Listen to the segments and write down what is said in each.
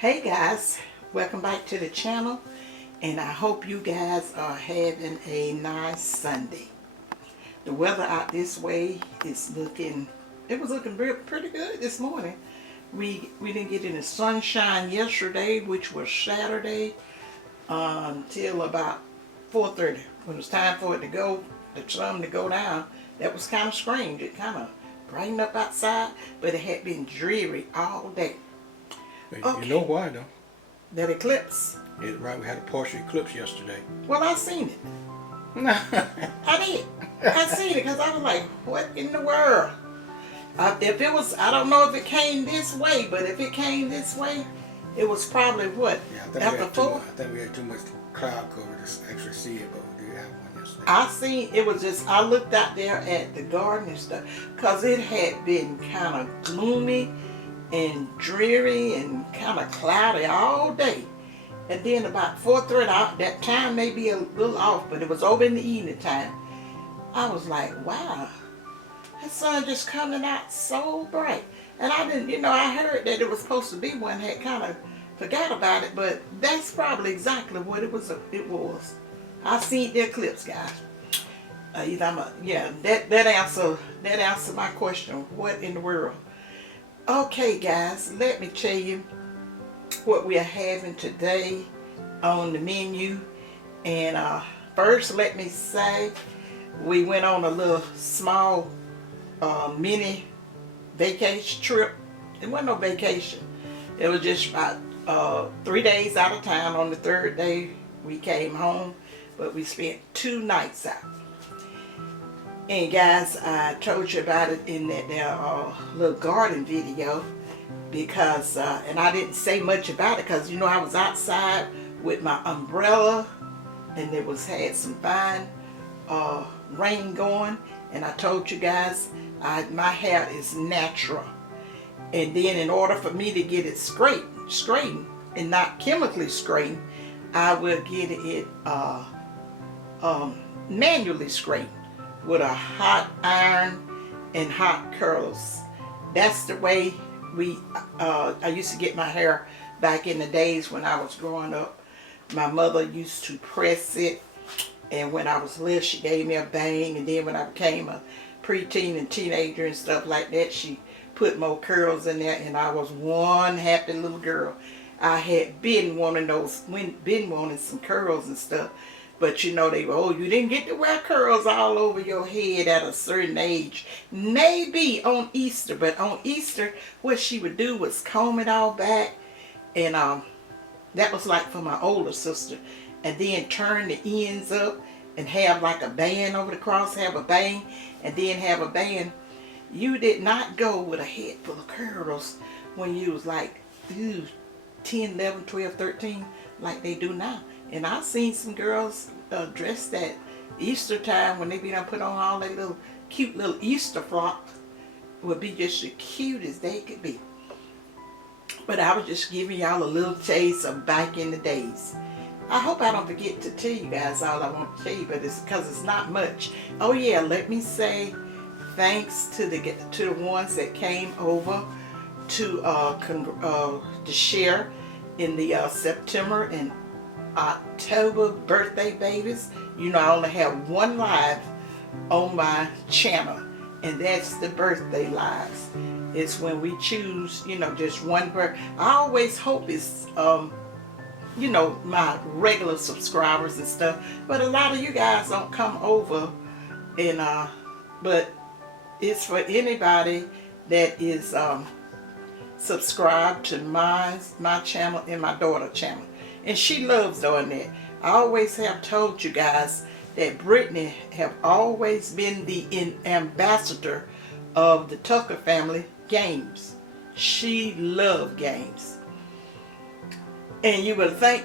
Hey guys, welcome back to the channel, and I hope you guys are having a nice Sunday. The weather out this way is it was looking pretty good this morning. We didn't get any sunshine yesterday, which was Saturday, until about 4:30. When it was time for it to go, the sun to go down, that was kind of strange. It kind of brightened up outside, but it had been dreary all day. Okay. You know why though? That eclipse. Right, we had a partial eclipse yesterday. Well, I seen it. I did. I seen it because I was like, what in the world? If it was, I don't know if it came this way, but if it came this way, it was probably what? Yeah, after 4? I think we had too much cloud cover to actually see it, but we did have one yesterday. I seen, it was just, I looked out there at the garden and stuff because it had been kind of gloomy and dreary and kind of cloudy all day. And then about 4:30, that time may be a little off, but it was over in the evening time. I was like, wow, that sun just coming out so bright. And I didn't, I heard that it was supposed to be one, had kind of forgot about it, but that's probably exactly what it was. I seen the eclipse, guys. That answer my question. What in the world? Okay, guys, let me tell you what we are having today on the menu. And first, let me say we went on a little small mini vacation trip. It wasn't no vacation. It was just about 3 days out of town. On the third day, we came home, but we spent 2 nights out. And guys, I told you about it in that little garden video because, and I didn't say much about it because, I was outside with my umbrella and it had some fine rain going. And I told you guys, my hair is natural. And then in order for me to get it straightened and not chemically straightened, I will get it manually straightened with a hot iron and hot curlers. That's the way I used to get my hair back in the days when I was growing up. My mother used to press it, and when I was little she gave me a bang, and then when I became a preteen and teenager and stuff like that, she put more curls in there, and I was one happy little girl. I had been wanting some curls and stuff. But they were, you didn't get to wear curls all over your head at a certain age. Maybe on Easter, but on Easter, what she would do was comb it all back. And that was like for my older sister. And then turn the ends up and have like a band over the cross, have a bang, and then have a band. You did not go with a head full of curls when you was like 10, 11, 12, 13, like they do now. And I've seen some girls dressed at Easter time when they be done put on all their little cute little Easter frock. Would be just the cutest they could be. But I was just giving y'all a little taste of back in the days. I hope I don't forget to tell you guys all I want to tell you, but it's because it's not much. Oh yeah, let me say thanks to the ones that came over to share in the September and October birthday babies. I only have one live on my channel, and that's the birthday lives. It's when we choose, just one birthday. I always hope it's, my regular subscribers and stuff, but a lot of you guys don't come over, and but it's for anybody that is subscribed to my channel and my daughter's channel. And she loves doing that. I always have told you guys that Brittany have always been the ambassador of the Tucker family games. She loved games. And you would think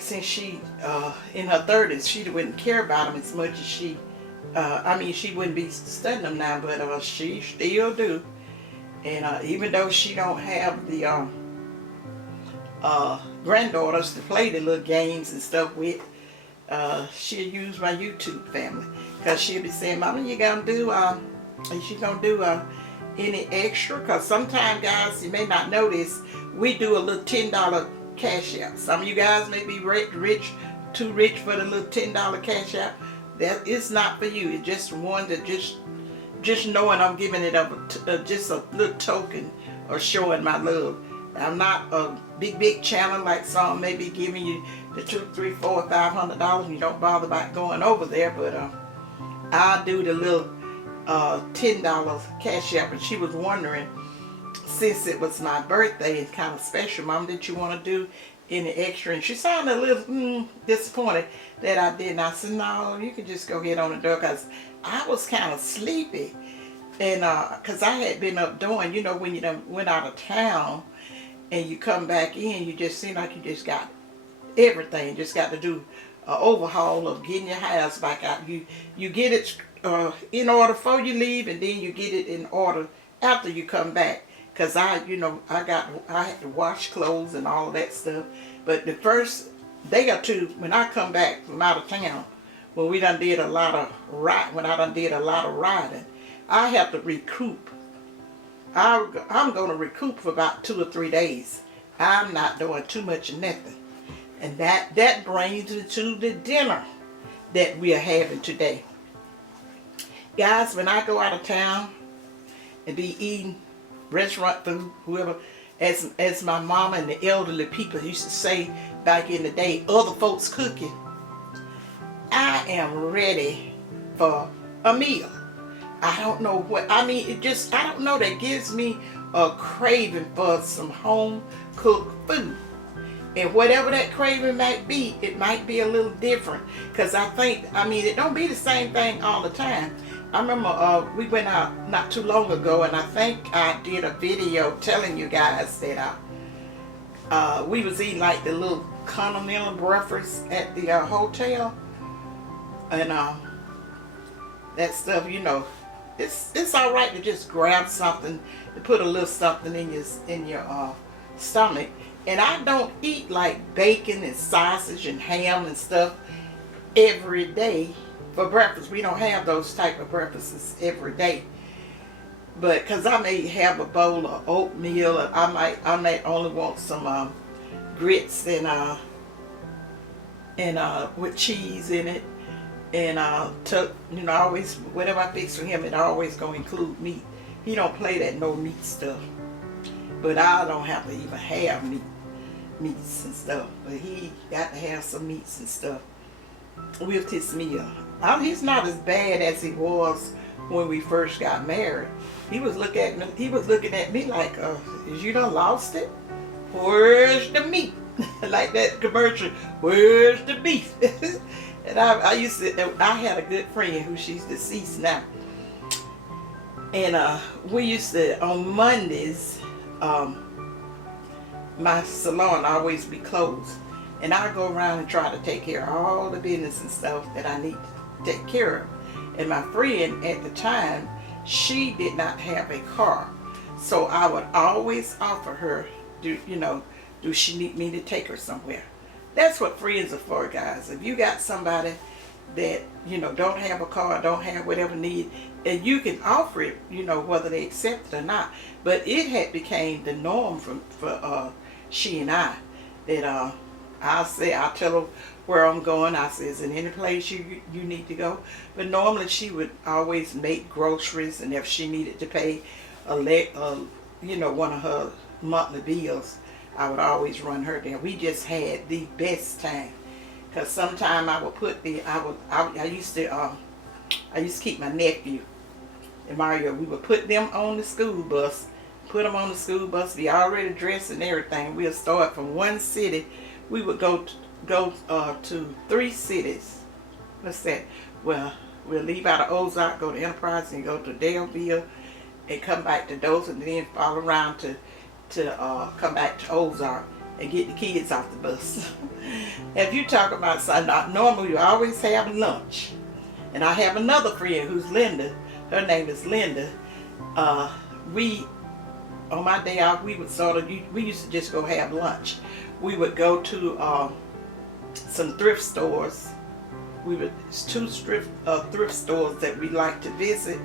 since she in her 30s, she wouldn't care about them as much as she wouldn't be studying them now, but she still do. And even though she don't have the granddaughters to play the little games and stuff with, she'll use my YouTube family, because she'll be saying, Mama, you gonna do any extra? Because sometimes, guys, you may not notice we do a little $10 cash app. Some of you guys may be rich, too rich for the little $10 cash app. That is not for you. It's just one that just knowing I'm giving it up just a little token or showing my love. I'm not a big channel like some may be giving you the $200, $300, $400, $500 and you don't bother about going over there. But I do the little $10 cash app. And she was wondering, since it was my birthday and kind of special, Mom, did you want to do any extra? And she sounded a little disappointed that I didn't. I said, no, you can just go ahead on the door, because I was kind of sleepy. And because I had been up doing, you know, when you done went out of town and you come back in, you just seem like you just got everything. Just got to do an overhaul of getting your house back out. You get it in order before you leave, and then you get it in order after you come back. Because I had to wash clothes and all of that stuff. But the first day or two, when I come back from out of town, when I done did a lot of riding, I have to recoup. I'm going to recoup for about 2 or 3 days. I'm not doing too much of nothing. And that brings me to the dinner that we are having today. Guys, when I go out of town and be eating restaurant food, whoever, as my mama and the elderly people used to say back in the day, other folks cooking, I am ready for a meal. I don't know what, I mean, I don't know, that gives me a craving for some home cooked food. And whatever that craving might be, it might be a little different. Because it don't be the same thing all the time. I remember we went out not too long ago, and I think I did a video telling you guys that we was eating like the little continental breakfast at the hotel, and that stuff, you know, it's all right to just grab something, to put a little something in your stomach. And I don't eat like bacon and sausage and ham and stuff every day for breakfast. We don't have those type of breakfasts every day. But because I may have a bowl of oatmeal, or I might only want some grits and with cheese in it, and you know, always whatever I fix for him, it always gonna include meat. He don't play that no meat stuff, but I don't have to even have meats and stuff. But he got to have some meats and stuff with his meal. He's not as bad as he was when we first got married. He was looking at me like, you done lost it? Where's the meat? Like that commercial, where's the beef? And I had a good friend who she's deceased now. And we used to, on Mondays, my salon always be closed. And I go around and try to take care of all the business and stuff that I need to take care of. And my friend at the time, she did not have a car. So I would always offer her, do she need me to take her somewhere? That's what friends are for, guys. If you got somebody that, don't have a car, don't have whatever need, and you can offer it, whether they accept it or not. But it had became the norm for she and I, that I'll tell her where I'm going. I say, is there any place you need to go? But normally she would always make groceries, and if she needed to pay one of her monthly bills, I would always run her there. We just had the best time. Cause sometime I would put I used to keep my nephew and Mario. We would put them on the school bus, be already dressed and everything. We'll start from one city. We would go to 3 cities. What's that? Well, we'll leave out of Ozark, go to Enterprise, and go to Daleville, and come back to Dothan, and then follow around to come back to Ozark and get the kids off the bus. If you talk about something, normally you always have lunch. And I have another friend who's Linda. Her name is Linda. On my day off, we used to just go have lunch. We would go to some thrift stores. It's 2 thrift stores that we like to visit.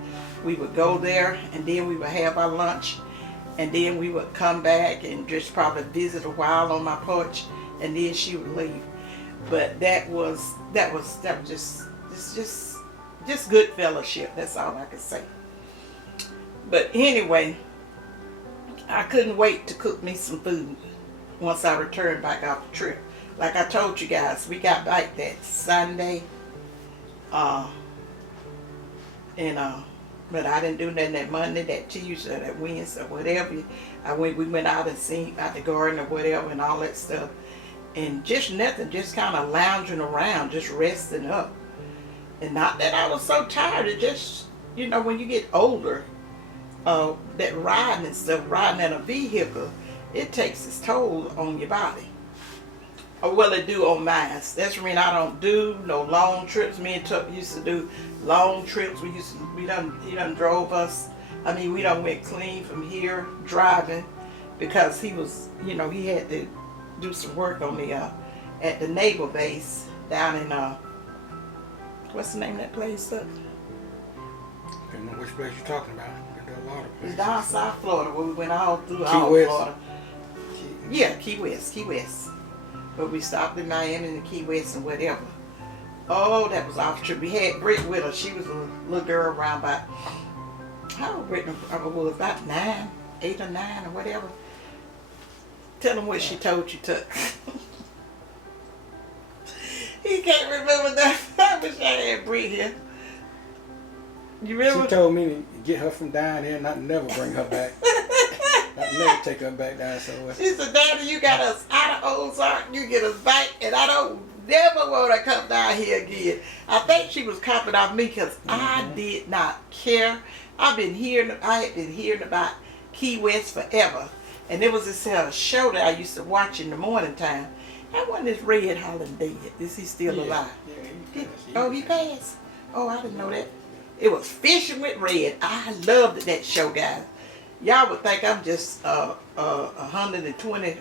We would go there, and then we would have our lunch. and then we would come back and just probably visit a while on my porch, and then she would leave. But that was just good fellowship. That's all I can say. But anyway, I couldn't wait to cook me some food once I returned back off the trip. Like I told you guys, we got back that Sunday, but I didn't do nothing that Monday, that Tuesday, that Wednesday, whatever. We went out and seen out the garden or whatever and all that stuff, and just nothing, just kind of lounging around, just resting up. And not that I was so tired, it just, when you get older, that riding and stuff, riding in a vehicle, it takes its toll on your body. Or well, it do on mine. That's the reason I don't do no long trips. Me and Tuck used to do long trips. He done drove us. I mean, we done went clean from here driving, because he was, he had to do some work on the at the naval base down in what's the name of that place? I don't know which place you're talking about. Been to a lot of places. It's down South Florida where we went all through Key West. Florida. Yeah, Key West. But we stopped in Miami and Key West and whatever. Oh, that was off trip. We had Britt with us. She was a little girl around about, how old Britt was, about 9, 8 or 9 or whatever. Tell them what she told you, Tuck. He can't remember that. I wish I had Britt here. You remember? She told me to get her from down here and not never bring her back. I'd never take her back down somewhere. She said, Daddy, you got us out of Ozark, you get us back, and I don't never want to come down here again. I think she was copying off me because I did not care. I had been hearing about Key West forever. And there was this show that I used to watch in the morning time. That wasn't this Red Holland dead. Is he still alive? Yeah, he passed. Oh, I didn't know that. It was Fishing with Red. I loved that show, guys. Y'all would think I'm just 120,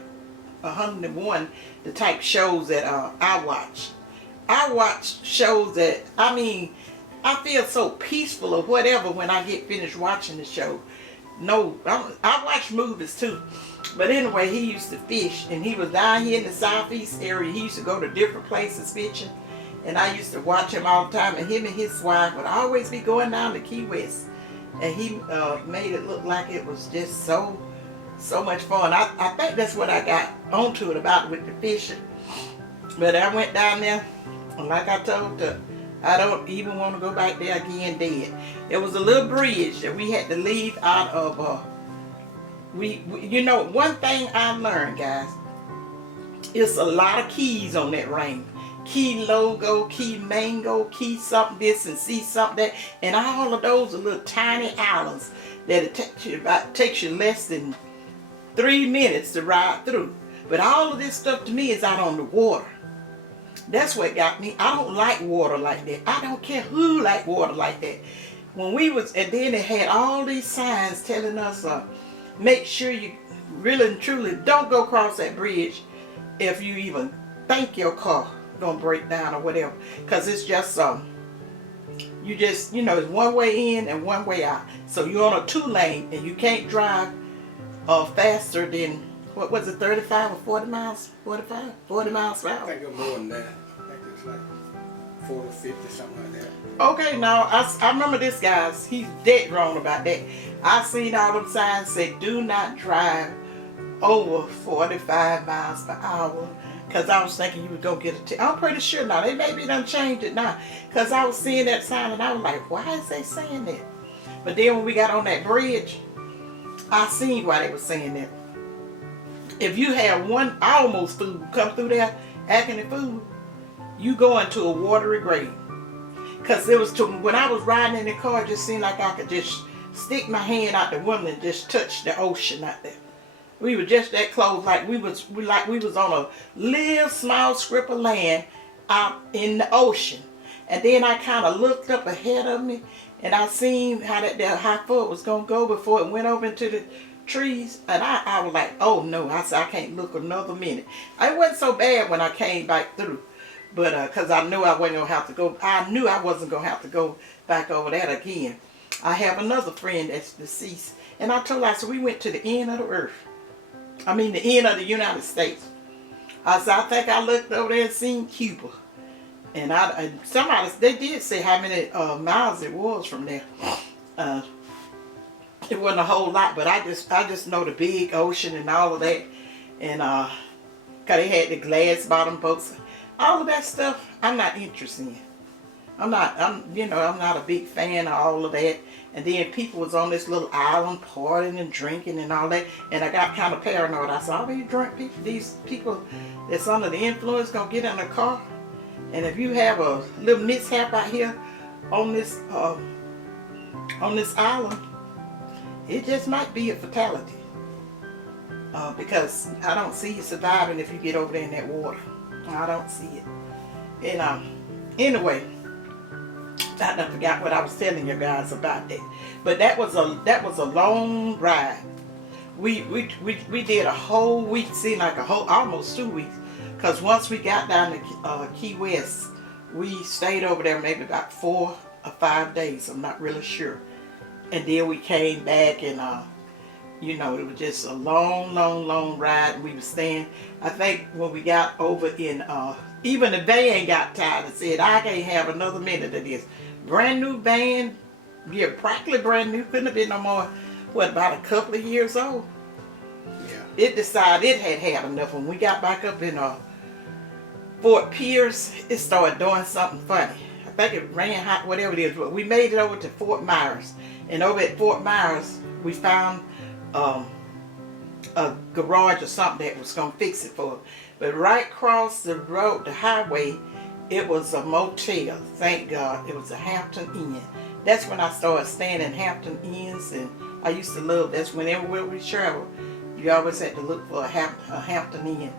101, the type shows that I watch. I watch shows that, I feel so peaceful or whatever when I get finished watching the show. No, I watch movies too. But anyway, he used to fish, and he was down here in the southeast area. He used to go to different places fishing, and I used to watch him all the time. And him and his wife would always be going down to Key West. And he made it look like it was just so much fun. I think that's what I got onto it about with the fishing. But I went down there, and like I told her, I don't even want to go back there again dead. There was a little bridge that we had to leave out of. One thing I learned, guys, it's a lot of keys on that ring. Key Logo, Key Mango, Key something this and see something that, and all of those are little tiny islands that it takes you less than 3 minutes to ride through. But all of this stuff to me is out on the water. That's what got me. I don't like water like that. I don't care who like water like that. When we was, and then they had all these signs telling us, make sure you really and truly don't go across that bridge if you even think your car gonna break down or whatever, because it's just it's one way in and one way out. So you're on a 2-lane and you can't drive faster than, what was it, 35 or 40 miles? 40 miles per hour. I think it's more than that. I think it's like 40, 50, something like that. Okay, now I remember this, guys. He's dead wrong about that. I seen all them signs say do not drive over 45 miles per hour. Because I was thinking you would go get a ticket. I'm pretty sure now. They maybe done changed it now. Because I was seeing that sign and I was like, why is they saying that? But then when we got on that bridge, I seen why they were saying that. If you have one almost food come through there, acting the food, you go into a watery grave. Because when I was riding in the car, it just seemed like I could just stick my hand out the window and just touch the ocean out there. We were just that close, like we was on a little small strip of land out in the ocean. And then I kind of looked up ahead of me, and I seen how far it was gonna go before it went over into the trees. And I was like, oh no! I said I can't look another minute. It wasn't so bad when I came back through, but because I knew I wasn't gonna have to go. I knew I wasn't gonna have to go back over that again. I have another friend that's deceased, And I told her, I said, we went to the end of the earth. I mean, the end of the United States. I said, I think I looked over there and seen Cuba. And somebody, they did say how many miles it was from there. It wasn't a whole lot, but I just know the big ocean and all of that. And cause they had the glass bottom boats. All of that stuff, I'm not interested in. I'm not a big fan of all of that. And then people was on this little island partying and drinking and all that. And I got kind of paranoid. I said, all these drunk people, these people that's under the influence gonna get in a car. And if you have a little mishap out here on this island, it just might be a fatality. Because I don't see you surviving if you get over there in that water. I don't see it. And anyway, I forgot what I was telling you guys about that. But that was a long ride. We did a whole week, seemed like almost 2 weeks. Cause once we got down to Key West, we stayed over there maybe about 4 or 5 days. I'm not really sure. And then we came back, and it was just a long ride. And we were staying. I think when we got over in, even the van got tired and said, I can't have another minute of this. Brand new van, yeah, practically brand new. Couldn't have been no more. About a couple of years old. Yeah. It decided it had enough. When we got back up in Fort Pierce, it started doing something funny. I think it ran hot, whatever it is. But we made it over to Fort Myers. And over at Fort Myers, we found a garage or something that was going to fix it for us. But right across the road, the highway, it was a motel. Thank God. It was a Hampton Inn. That's when I started staying in Hampton Inns. And I used to love, that's whenever we traveled, you always had to look for a Hampton Inn.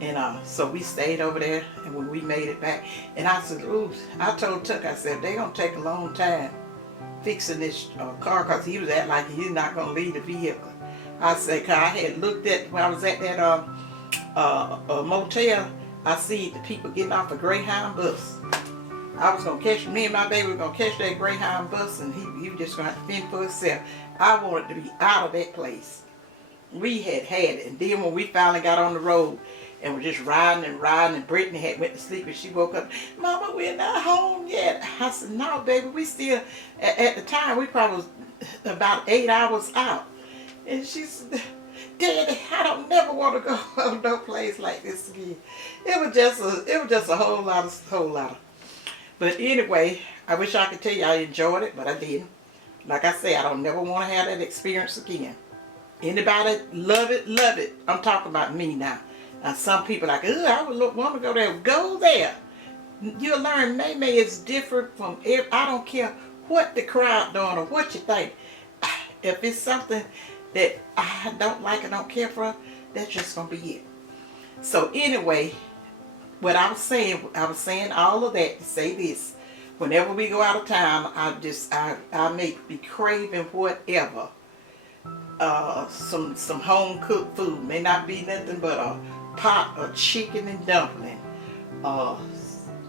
And so we stayed over there, and when we made it back, and I said, ooh, I told Tuck, I said, they're going to take a long time fixing this car, because he was acting like he's not going to leave the vehicle. I said, cause I had looked at, when I was at that motel, I see the people getting off a Greyhound bus. I was going to catch, me and my baby were going to catch that Greyhound bus, and he was just going to have to fend for himself. I wanted to be out of that place. We had it. And then when we finally got on the road, and we're just riding, and Brittany had went to sleep, and she woke up, Mama, we're not home yet. I said, no, baby, we still, at the time, we probably was about 8 hours out. And she said, Daddy, I don't never want to go to no place like this again. It was just a whole lot. But anyway, I wish I could tell you I enjoyed it, but I didn't. Like I say, I don't never want to have that experience again. Anybody love it. I'm talking about me now. Now some people are like, ugh, I would want to go there. Go there. You'll learn May is different from I don't care what the crowd doing or what you think. If it's something that I don't like or don't care for, that's just going to be it. So anyway, what I was saying all of that to say this. Whenever we go out of town, I may be craving whatever. Some home cooked food. May not be nothing but a pot of chicken and dumpling.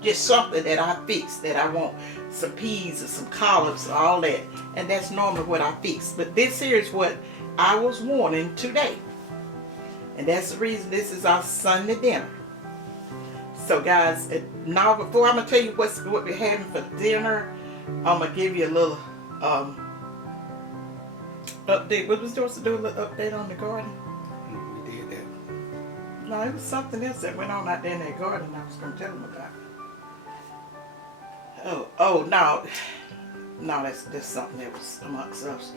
Just something that I fix, that I want. Some peas or some collards or all that. And that's normally what I fix. But this here is what I was wanting today. And that's the reason this is our Sunday dinner. So guys, now before I'm going to tell you what we're having for dinner, I'm going to give you a little update. What was supposed to do a little update on the garden? We did that. No, it was something else that went on out there in that garden I was going to tell them about. Oh, no, that's something that was amongst us.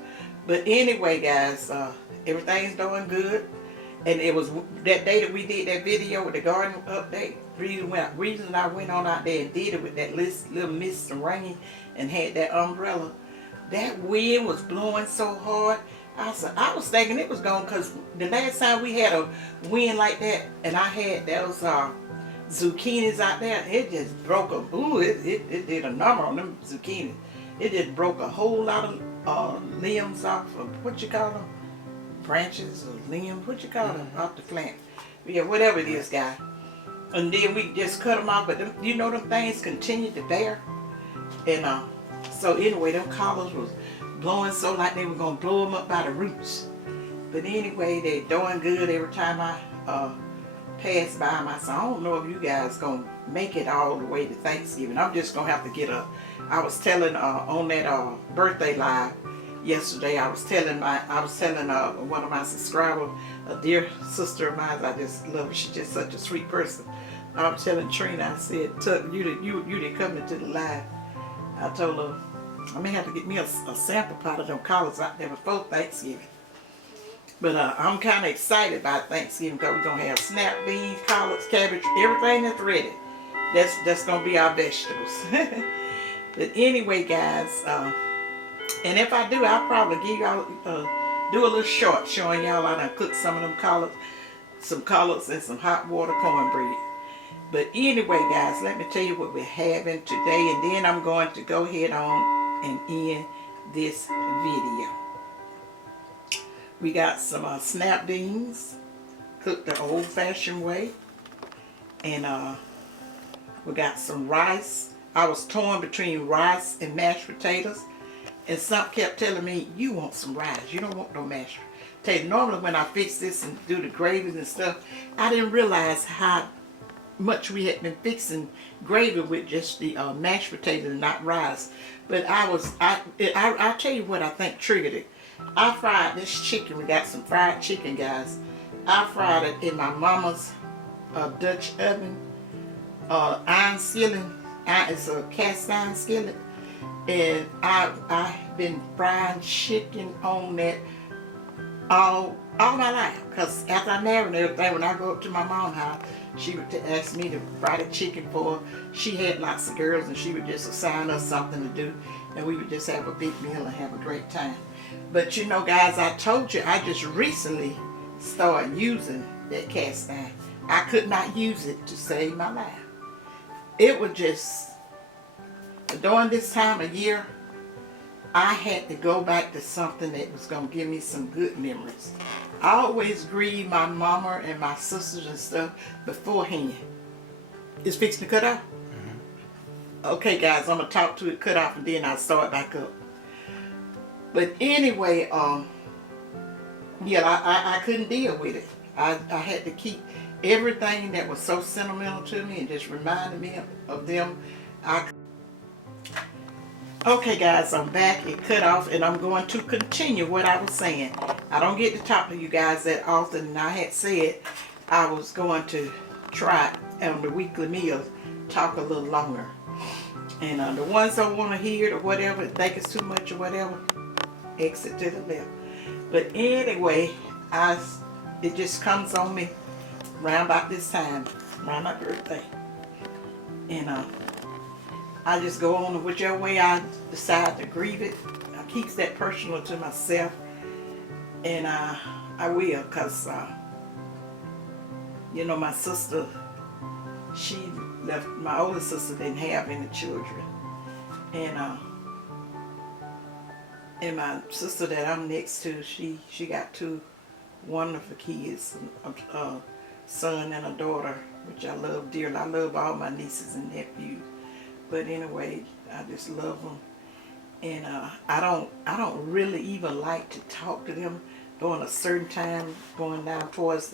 But anyway, guys, everything's doing good. And it was that day that we did that video with the garden update. Reason I went on out there and did it with that little mist and rain and had that umbrella. That wind was blowing so hard. I was thinking it was going, because the last time we had a wind like that, and I had those zucchinis out there, it just broke it did a number on them zucchinis. It just broke a whole lot of limbs off of, what you call them? Branches or limbs, what you call them? Off the plant. Yeah, whatever it is, guy. And then we just cut them off, but them things continued to bear. And so anyway, them collars was blowing so like they were gonna blow them up by the roots. But anyway, they're doing good every time I pass by them. I said, I don't know if you guys gonna make it all the way to Thanksgiving. I'm just gonna have to get up. I was telling on that birthday live yesterday, I was telling one of my subscribers, a dear sister of mine, I just love her. She's just such a sweet person. I was telling Trina, I said, Tuck, you didn't come into the live. I told her, I may have to get me a sample pot of them collards out there before Thanksgiving. But I'm kind of excited about Thanksgiving because we're going to have snap beans, collards, cabbage, everything that's ready. That's going to be our vegetables. But anyway, guys, and if I do, I'll probably give y'all, do a little short showing y'all how to cook some of them collards, some collards and some hot water cornbread. But anyway, guys, let me tell you what we're having today, and then I'm going to go ahead on and end this video. We got some snap beans, cooked the old-fashioned way, and we got some rice. I was torn between rice and mashed potatoes, and some kept telling me, you want some rice, you don't want no mashed potatoes. Normally when I fix this and do the gravies and stuff, I didn't realize how much we had been fixing gravy with just the mashed potatoes and not rice. But I'll tell you what I think triggered it. I fried this chicken. We got some fried chicken, guys. I fried it in my mama's Dutch oven, iron skillet. It's a cast iron skillet, and I've been frying chicken on that all my life. Cause after I married and everything, when I go up to my mom's house, she would ask me to fry the chicken for her. She had lots of girls, and she would just assign us something to do, and we would just have a big meal and have a great time. But you know, guys, I told you I just recently started using that cast iron. I could not use it to save my life. It was just, during this time of year, I had to go back to something that was going to give me some good memories. I always grieve my mama and my sisters and stuff beforehand. It's fixing to cut off? Mm-hmm. Okay, guys, I'm going to talk to it cut off, and then I'll start back up. But anyway, yeah, I couldn't deal with it. I had to keep everything that was so sentimental to me and just reminded me of them. Okay, guys, I'm back. It cut off, and I'm going to continue what I was saying. I don't get to talk to you guys that often, and I had said I was going to try on the weekly meals, talk a little longer. And the ones that want to hear it or whatever, think it's too much or whatever, exit to the left. But anyway, it just comes on me around about this time, around my birthday. And I just go on whichever way I decide to grieve it. I keep that personal to myself, and I will, because you know, my sister, she left. My older sister didn't have any children, and my sister that I'm next to, she got two wonderful kids, a son and a daughter, which I love dearly. I love all my nieces and nephews. But anyway, I just love them, and I don't really even like to talk to them during a certain time, going down towards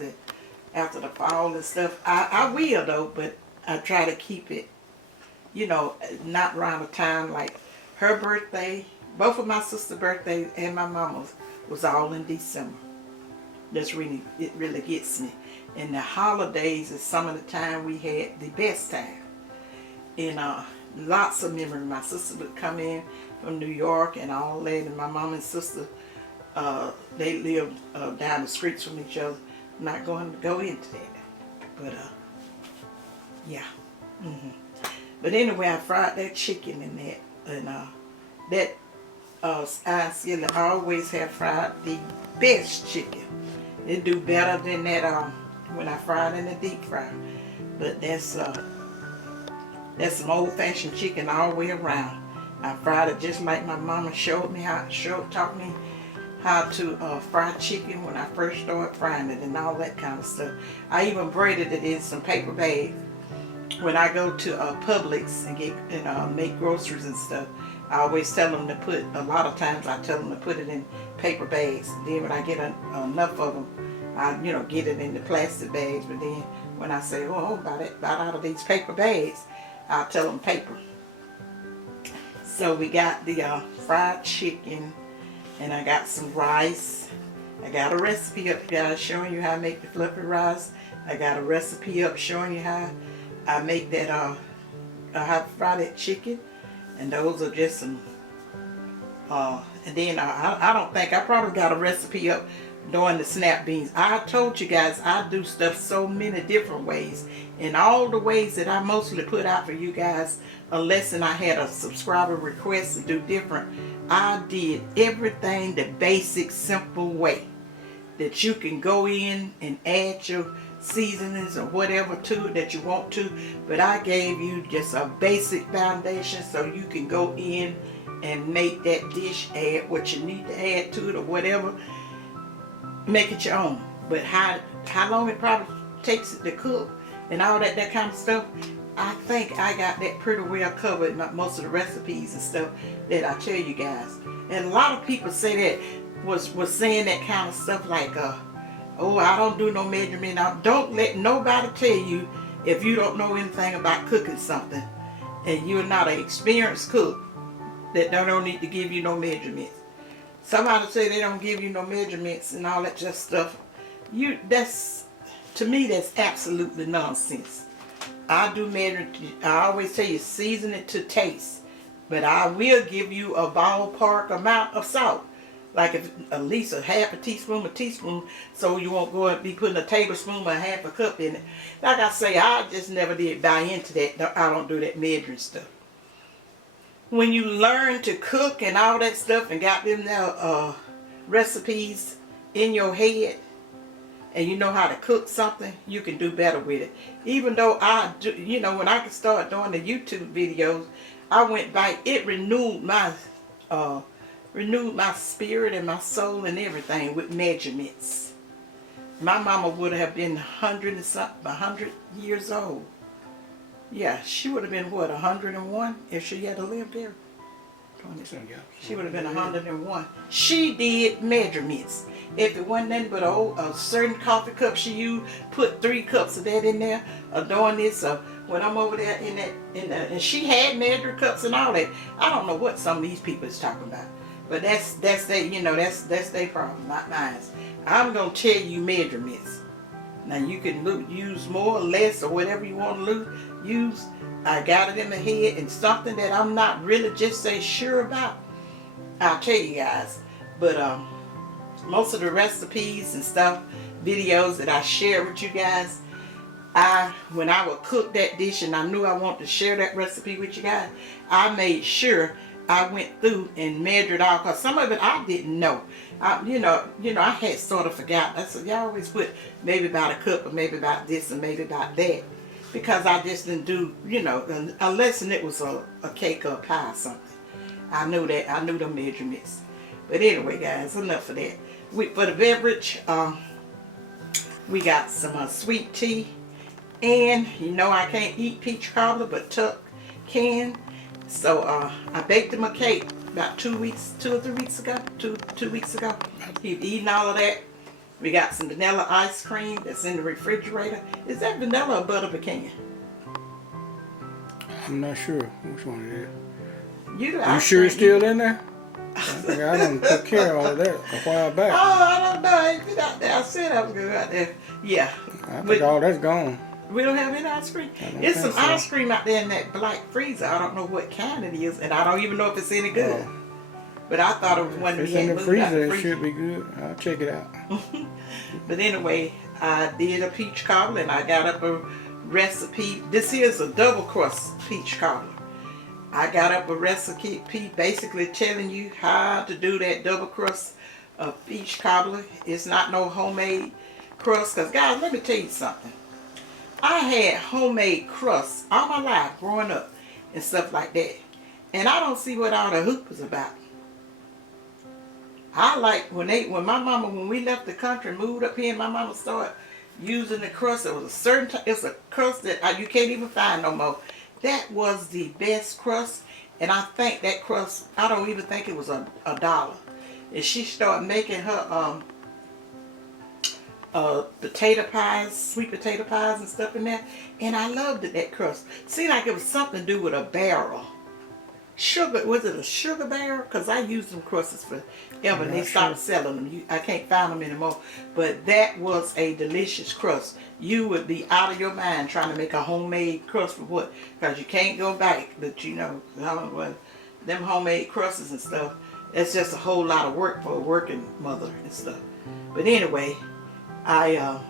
after the fall and stuff. I will though, but I try to keep it, you know, not around a time like her birthday. Both of my sister's birthdays and my mama's was all in December. It really gets me. And the holidays is some of the time we had the best time. And lots of memory. My sister would come in from New York and all that, and my mom and sister, they lived down the streets from each other. I'm not going to go into that, but yeah. But anyway, I fried that chicken in that, and that I still always have fried the best chicken. It do better than that when I fried in the deep fryer. But that's some old-fashioned chicken all the way around. I fried it just like my mama taught me how to fry chicken when I first started frying it and all that kind of stuff. I even braided it in some paper bags. When I go to Publix and make groceries and stuff, I always tell them to put, a lot of times I tell them to put it in paper bags. Then when I get enough of them, I, get it in the plastic bags. But then when I say, oh, about out of these paper bags, I'll tell them paper. So we got the fried chicken, and I got some rice. I got a recipe up, guys, showing you how I make the fluffy rice. I got a recipe up showing you how I make that how I fry that chicken. And those are just some and then I don't think, I probably got a recipe up doing the snap beans. I told you guys I do stuff so many different ways, and all the ways that I mostly put out for you guys, unless I had a subscriber request to do different, I did everything the basic simple way that you can go in and add your seasonings or whatever to it that you want to. But I gave you just a basic foundation so you can go in and make that dish, add what you need to add to it or whatever, make it your own. But how long it probably takes it to cook and all that kind of stuff, I think I got that pretty well covered in most of the recipes and stuff that I tell you guys. And a lot of people say that was saying that kind of stuff like oh, I don't do no measurement. Now, don't let nobody tell you, if you don't know anything about cooking something and you're not an experienced cook, that they don't need to give you no measurements. Somebody say they don't give you no measurements and all that just stuff. To me, that's absolutely nonsense. I do measure. I always tell you, season it to taste, but I will give you a ballpark amount of salt. Like if at least a half a teaspoon, so you won't go and be putting a tablespoon or half a cup in it. Like I say, I just never did buy into that. I don't do that measuring stuff. When you learn to cook and all that stuff and got them now recipes in your head, and you know how to cook something, you can do better with it. Even though I do, when I could start doing the YouTube videos, I went back. It renewed my spirit and my soul and everything with measurements. My mama would have been 100 years old. Yeah, she would have been what, 101 if she had lived there. She would have been 101. She did measurements. If it wasn't nothing but a certain coffee cup she used, put 3 cups of that in there, or doing this, or when I'm over there and she had measured cups and all that. I don't know what some of these people is talking about. But that's their problem, not mine. I'm gonna tell you measurements. Now you can use more or less or whatever you want to use. I got it in my head, and something that I'm not really just sure about, I'll tell you guys. But most of the recipes and stuff, videos that I share with you guys, when I would cook that dish and I knew I wanted to share that recipe with you guys, I made sure I went through and measured all, because some of it I didn't know. I had sort of forgotten. I said, y'all always put maybe about a cup, or maybe about this, and maybe about that, because I just didn't do, unless it was a cake or a pie or something. I knew that. I knew the measurements. But anyway, guys, enough of that. For the beverage, we got some sweet tea, and I can't eat peach cobbler, but Tuck can. So I baked him a cake about 2 or 3 weeks ago. Two weeks ago. He'd eaten all of that. We got some vanilla ice cream that's in the refrigerator. Is that vanilla or butter pecan? I'm not sure which one it is. You sure it's still in there? I done took care of all of that a while back. Oh, I don't know. I ain't been out there. I said I was going to go out there. Yeah. I think all that's gone. We don't have any ice cream. It's some ice cream out there in that black freezer. I don't know what kind it is, and I don't even know if it's any good. But I thought it was one that we had moved out the freezer. It should be good. I'll check it out. But anyway, I did a peach cobbler, and I got up a recipe. This is a double crust peach cobbler. I got up a recipe basically telling you how to do that double crust peach cobbler. It's not no homemade crust, because guys, let me tell you something. I had homemade crusts all my life growing up and stuff like that. And I don't see what all the hoop is about. I like when we left the country, moved up here, and my mama started using the crust. It was a certain it's a crust that you can't even find no more. That was the best crust, And I think that crust, I don't even think it was a dollar. And she started making her potato pies, sweet potato pies and stuff in there. And I loved it, that crust. Seemed like it was something to do with a barrel. Sugar, was it a sugar barrel? Because I used them crusts forever and they stopped selling them. I can't find them anymore. But that was a delicious crust. You would be out of your mind trying to make a homemade crust for what? Because you can't go back. But you know, them homemade crusts and stuff, it's just a whole lot of work for a working mother and stuff. But anyway, I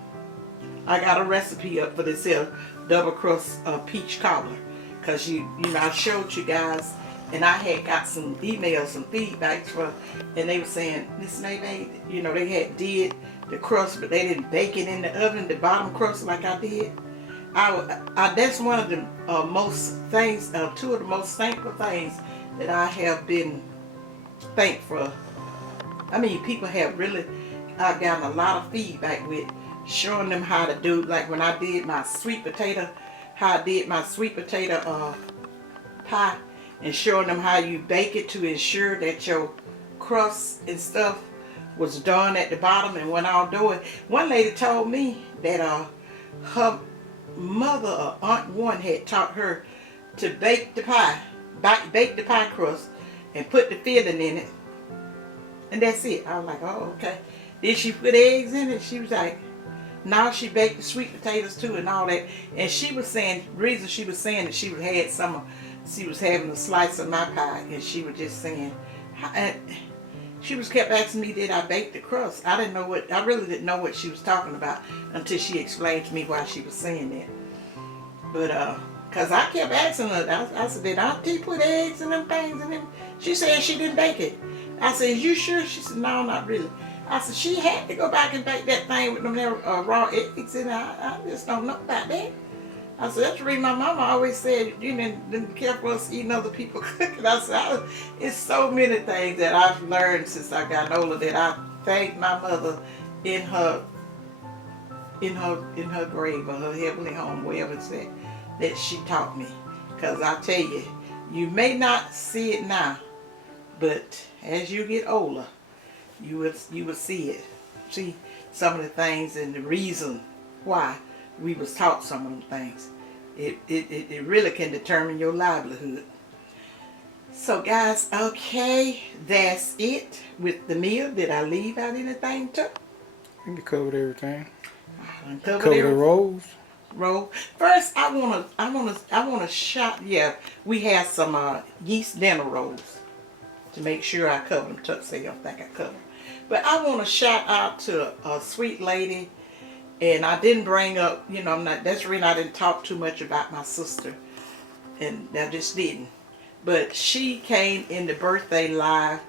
got a recipe up for this here double crust peach cobbler. Because you know, I showed you guys. And I had got some emails, some feedbacks from, and they were saying, Miss May, you know, they had did the crust, but they didn't bake it in the oven, the bottom crust like I did. That's one of the most things, two of the most thankful things that I have been thankful. I mean, people have really gotten a lot of feedback with showing them how to do, like when I did my sweet potato, pie. And showing them how you bake it to ensure that your crust and stuff was done at the bottom and went all do it. One lady told me that her mother or Aunt One had taught her to bake the pie, bake the pie crust and put the filling in it. And that's it. I was like, oh, okay. Did she put eggs in it? She was like, no, she baked the sweet potatoes too and all that. And she was saying, the reason she was saying that she was having a slice of my pie, and she was just saying, she was kept asking me, did I bake the crust? I really didn't know what she was talking about until she explained to me why she was saying that. But, cause I kept asking her, I said, did Auntie put eggs in them things? And then she said she didn't bake it. I said, you sure? She said, no, not really. I said, she had to go back and bake that thing with them raw eggs in it. I just don't know about that. I said, that's the reason my mama always said, you didn't care for us eating other people cooking. I said, it's so many things that I've learned since I got older that I thank my mother in her grave or her heavenly home, wherever it's at, that she taught me. Because I tell you, you may not see it now, but as you get older, you will see it. See some of the things and the reason why we was taught some of them things. It really can determine your livelihood. So guys, okay, that's it with the meal. Did I leave out anything too? You covered everything. Covered the rolls. First, I wanna shout. Yeah, we have some yeast dinner rolls to make sure I cover them. Tuck say I don't think I covered them. But I want to shout out to a sweet lady. And I didn't bring up, that's the reason I didn't talk too much about my sister. And I just didn't. But she came in the birthday live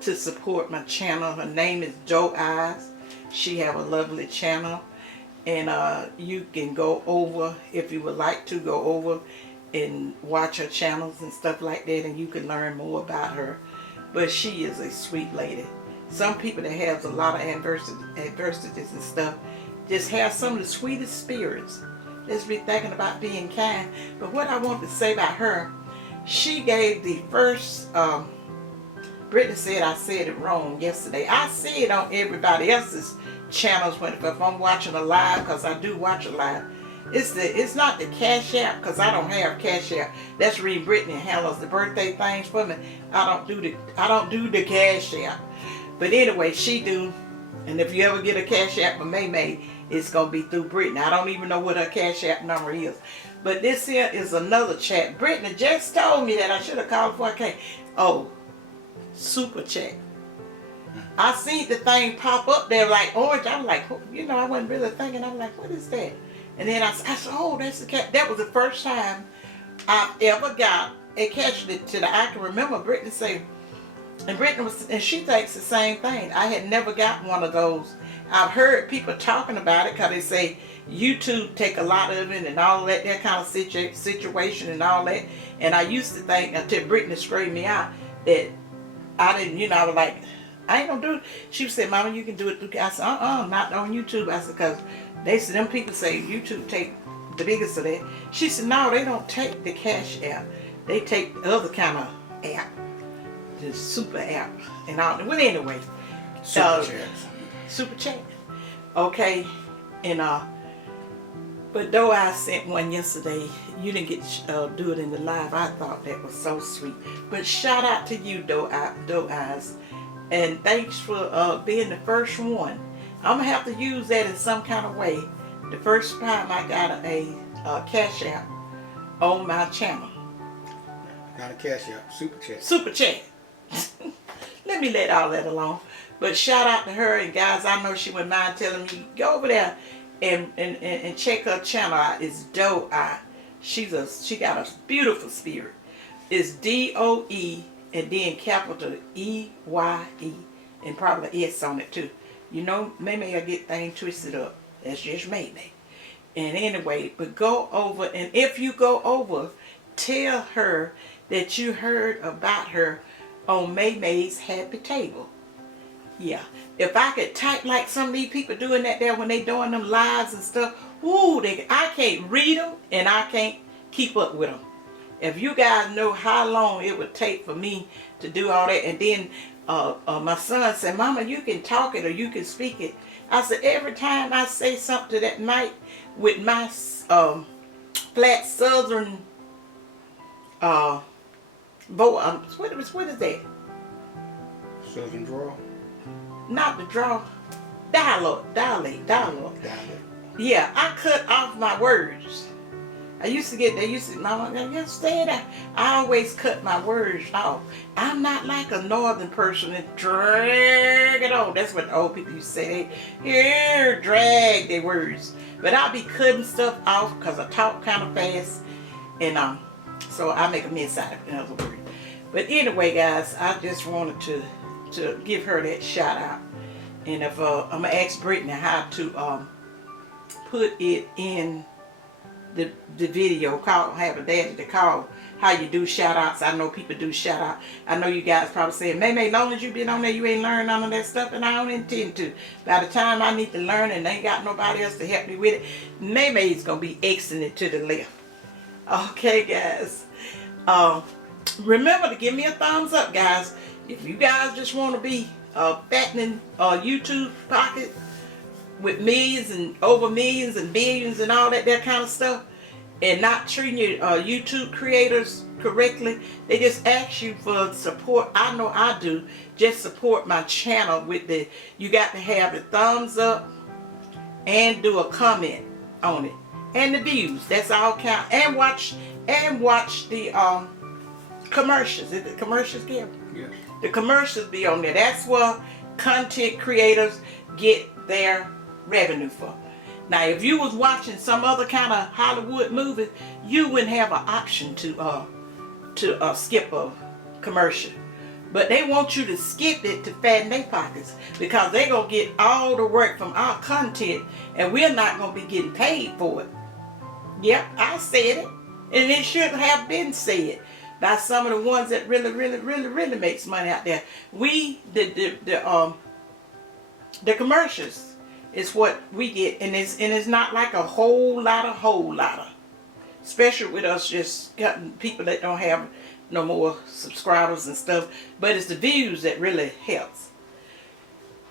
to support my channel. Her name is Doe Eyes. She have a lovely channel. And you can go over, if you would like to, go over and watch her channels and stuff like that. And you can learn more about her. But she is a sweet lady. Some people that have a lot of adversities and stuff, just have some of the sweetest spirits. Just be thinking about being kind. But what I want to say about her, she gave the first, Brittany said I said it wrong yesterday. I see it on everybody else's channels if I'm watching a live, because I do watch a live. It's not the Cash App, because I don't have Cash App. That's the reason Brittany handles the birthday things for me. I don't do the Cash App. But anyway, she do. And if you ever get a Cash App for May, it's going to be through Brittany. I don't even know what her Cash App number is. But this here is another chat. Brittany just told me that I should have called before I came. Oh, super chat. I seen the thing pop up there like orange. I'm like, I wasn't really thinking. I'm like, what is that? And then I said, oh, that's the cat. That was the first time I've ever got a cash that I can remember Brittany saying. And Brittany and she thinks the same thing. I had never got one of those. I've heard people talking about it because they say YouTube take a lot of it and all that kind of situation and all that. And I used to think until Brittany straightened me out that I didn't, I was like, I ain't gonna do it. She said, Mama, you can do it through. I said, not on YouTube. I said, because they said, them people say YouTube take the biggest of that. She said, no, they don't take the Cash App. They take the other kind of app, the super app, and all. Well, anyway, Super chats. super chat. Okay, and but though I sent one yesterday, you didn't get to do it in the live. I thought that was so sweet. But shout out to you, Doe Eyes, and thanks for being the first one. I'm gonna have to use that in some kind of way. The first time I got a cash app on my channel. Got a cash out. Super chat. Super chat. Let me let all that alone. But shout out to her, and guys, I know she wouldn't mind telling me, go over there and check her channel out. It's Doe Eye. She got a beautiful spirit. It's DOE and then capital EYE and probably S on it too. You know, maybe I get things twisted up. That's just maybe. And anyway, but go over, and if you go over, tell her that you heard about her on May's Happy Table. Yeah. If I could type like some of these people doing that there when they doing them lives and stuff, ooh, I can't read them and I can't keep up with them. If you guys know how long it would take for me to do all that, and then my son said, Mama, you can talk it or you can speak it. I said, every time I say something to that mic with my flat southern voice, what is that? Southern draw. Not the draw. Dialogue. Yeah, I cut off my words. They used to, Mama, you stay there. I always cut my words off. I'm not like a northern person that drag it on. That's what the old people used to say. Here, drag their words. But I'll be cutting stuff off because I talk kind of fast. And so I make a mess out of it, in other words. But anyway, guys, I just wanted to give her that shout out. And if I'm gonna ask Brittany how to put it in the video, have a daddy to call how you do shout outs. I know people do shout out. I know you guys probably saying, May, long as you been on there, you ain't learned none of that stuff, and I don't intend to. By the time I need to learn and ain't got nobody else to help me with it, May's gonna be exiting it to the left. Okay, guys. Remember to give me a thumbs up, guys. If you guys just want to be fattening YouTube pocket with millions and over millions and billions and all that kind of stuff, and not treating your YouTube creators correctly, they just ask you for support. I know I do. Just support my channel with you got to have the thumbs up and do a comment on it. And the views, that's all count. And watch the commercials. Is it commercials, Gary? Yes. The commercials be on there. That's where content creators get their revenue for. Now, if you was watching some other kind of Hollywood movie, you wouldn't have an option to skip a commercial. But they want you to skip it to fatten their pockets, because they're going to get all the work from our content and we're not going to be getting paid for it. Yep, I said it. And it should have been said by some of the ones that really makes money out there. The commercials is what we get, and it's not like a whole lot of, especially with us just cutting people that don't have no more subscribers and stuff. But it's the views that really helps.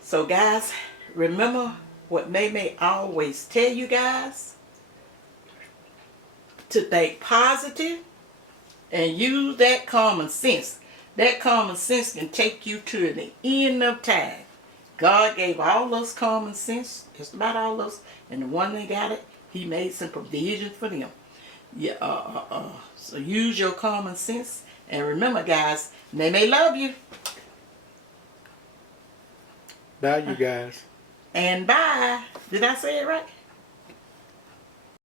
So guys, remember what May always tell you guys, to think positive and use that common sense. That common sense can take you to the end of time. God gave all us common sense, just about all of us, and the one that got it, He made some provisions for them. Yeah, so use your common sense, and remember, guys, they may love you. Bye, you guys. And bye. Did I say it right?